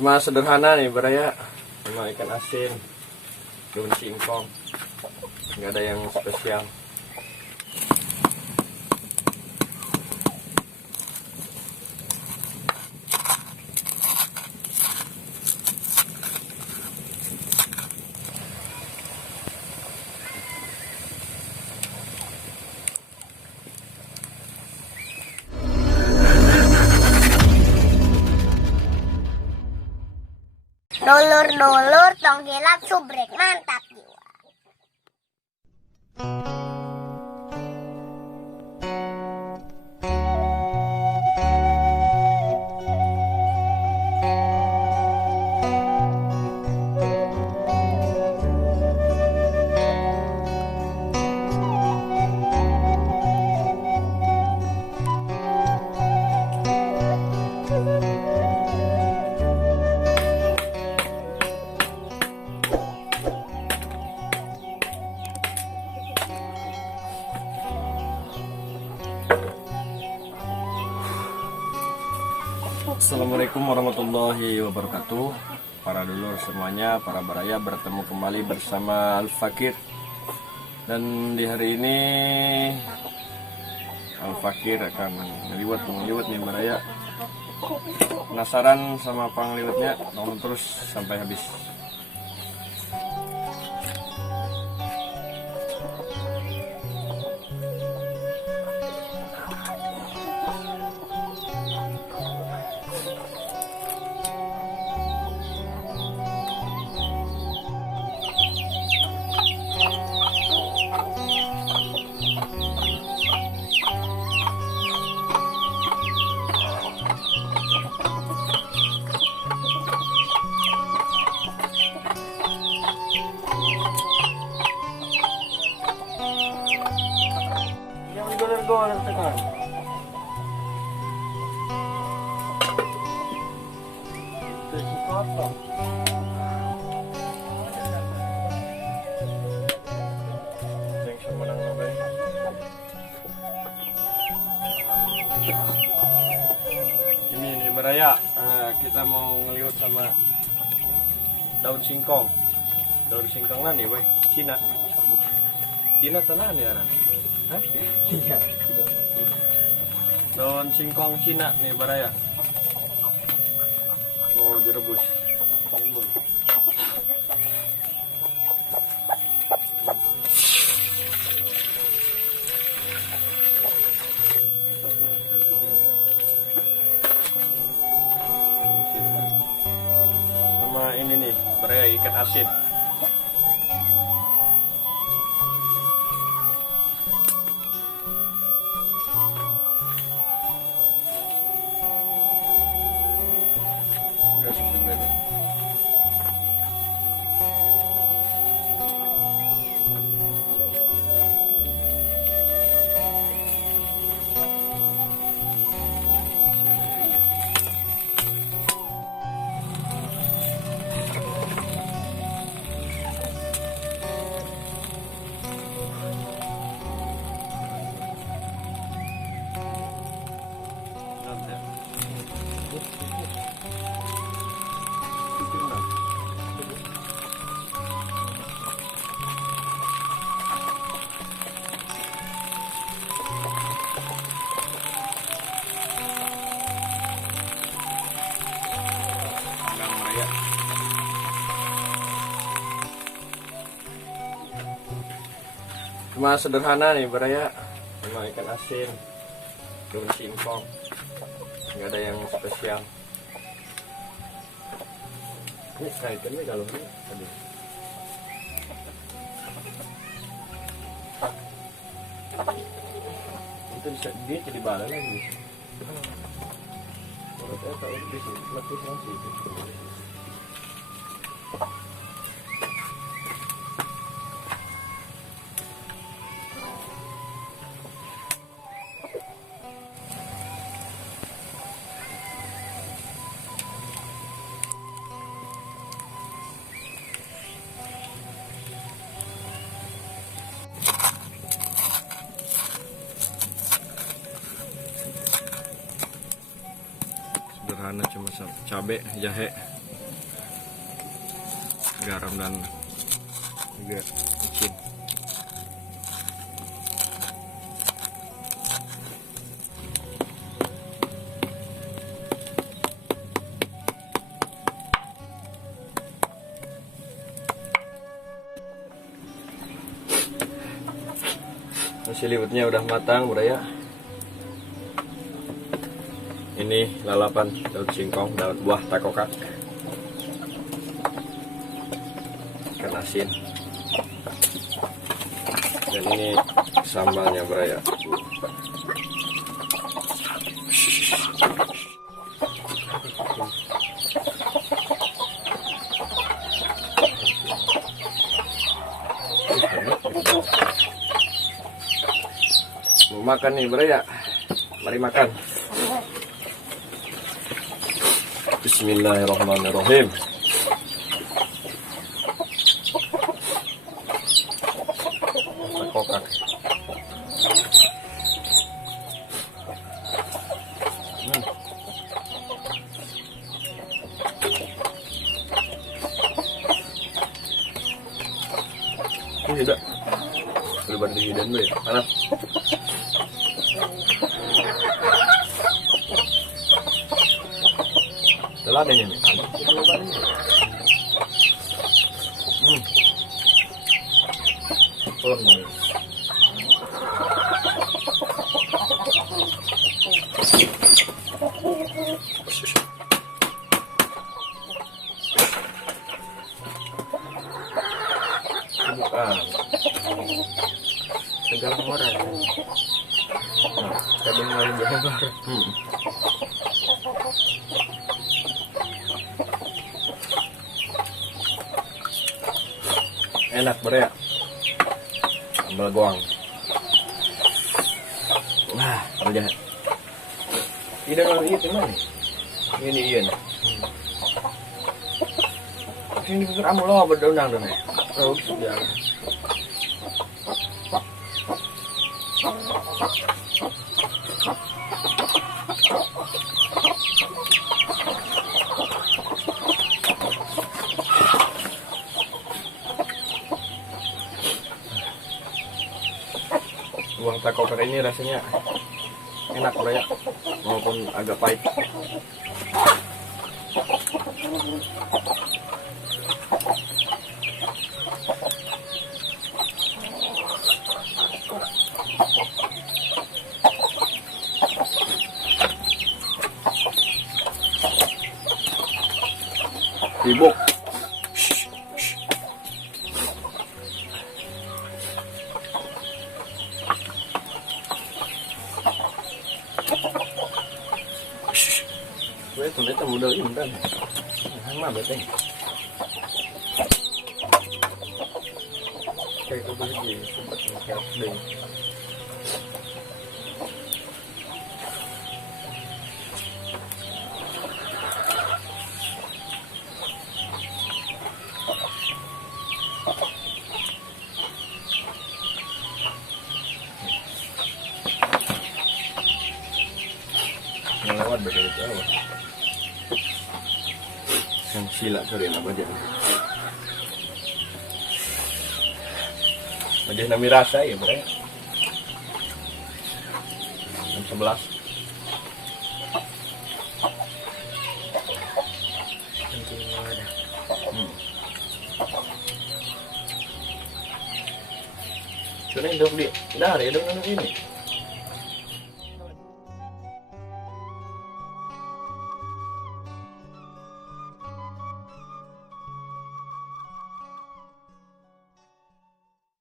Cuma sederhana nih Baraya, cuma ikan asin, daun singkong, nggak ada yang spesial. Dulur-dulur tong hilap subrek mantap jiwa. Assalamualaikum warahmatullahi wabarakatuh. Para dulur semuanya, para Baraya, bertemu kembali bersama Al-Fakir. Dan di hari ini Al-Fakir akan ngeliwat nih Baraya. Penasaran sama pangliwatnya? Tonton terus sampai habis. Goler tekan. Itu kotor. Yang semenang apa? Ini nih Baraya, kita mau ngeliwat sama daun singkong. Daun singkong nih, boy. Cina tenan ya, Ran? Hah? Iya. Daun singkong Cina nih Baraya. Mau direbus. Sama ini nih Baraya, ikan asin. Cuma sederhana nih Baraya, cuma ikan asin, daun singkong, nggak ada yang spesial. Ini kaitannya kalau ini tadi. Itu bisa dia jadi bala lagi. Kalau saya tahu bisa lebih masih itu. sederhana sama cabai, jahe, garam dan juga micin. Nasi liwetnya udah matang, bro ya. Ini lalapan daun singkong, daun buah takokak, ikan asin, dan ini sambalnya, bro ya. Mau makan nih, bro ya. Mari makan. Bismillahirrahmanirrahim. Kokak. Ini tidak. Berban di hidden ya. Panas. Telah ada ini. Oh, nice. Bukan. Segala orang. Kadang main gambar. Enak, bro ya. Sambal goang. Wah, udah. Tidak mau itu mana? Ini iya nih. Sini pikir amu lo berdaunang dong ya. Oh, sudah. Buah takokak ini rasanya enak, bro ya, walaupun agak pahit. Sibuk. Gue ternyata modal ini kan sama beteng kayak itu lagi sempat ngeliat deh. Melewat beda itu apa? Yang sila sorry apa aja. Ada nami rasa ya, bro. Jam 11. Cuma ini dong dia. Nah, ada dong ini.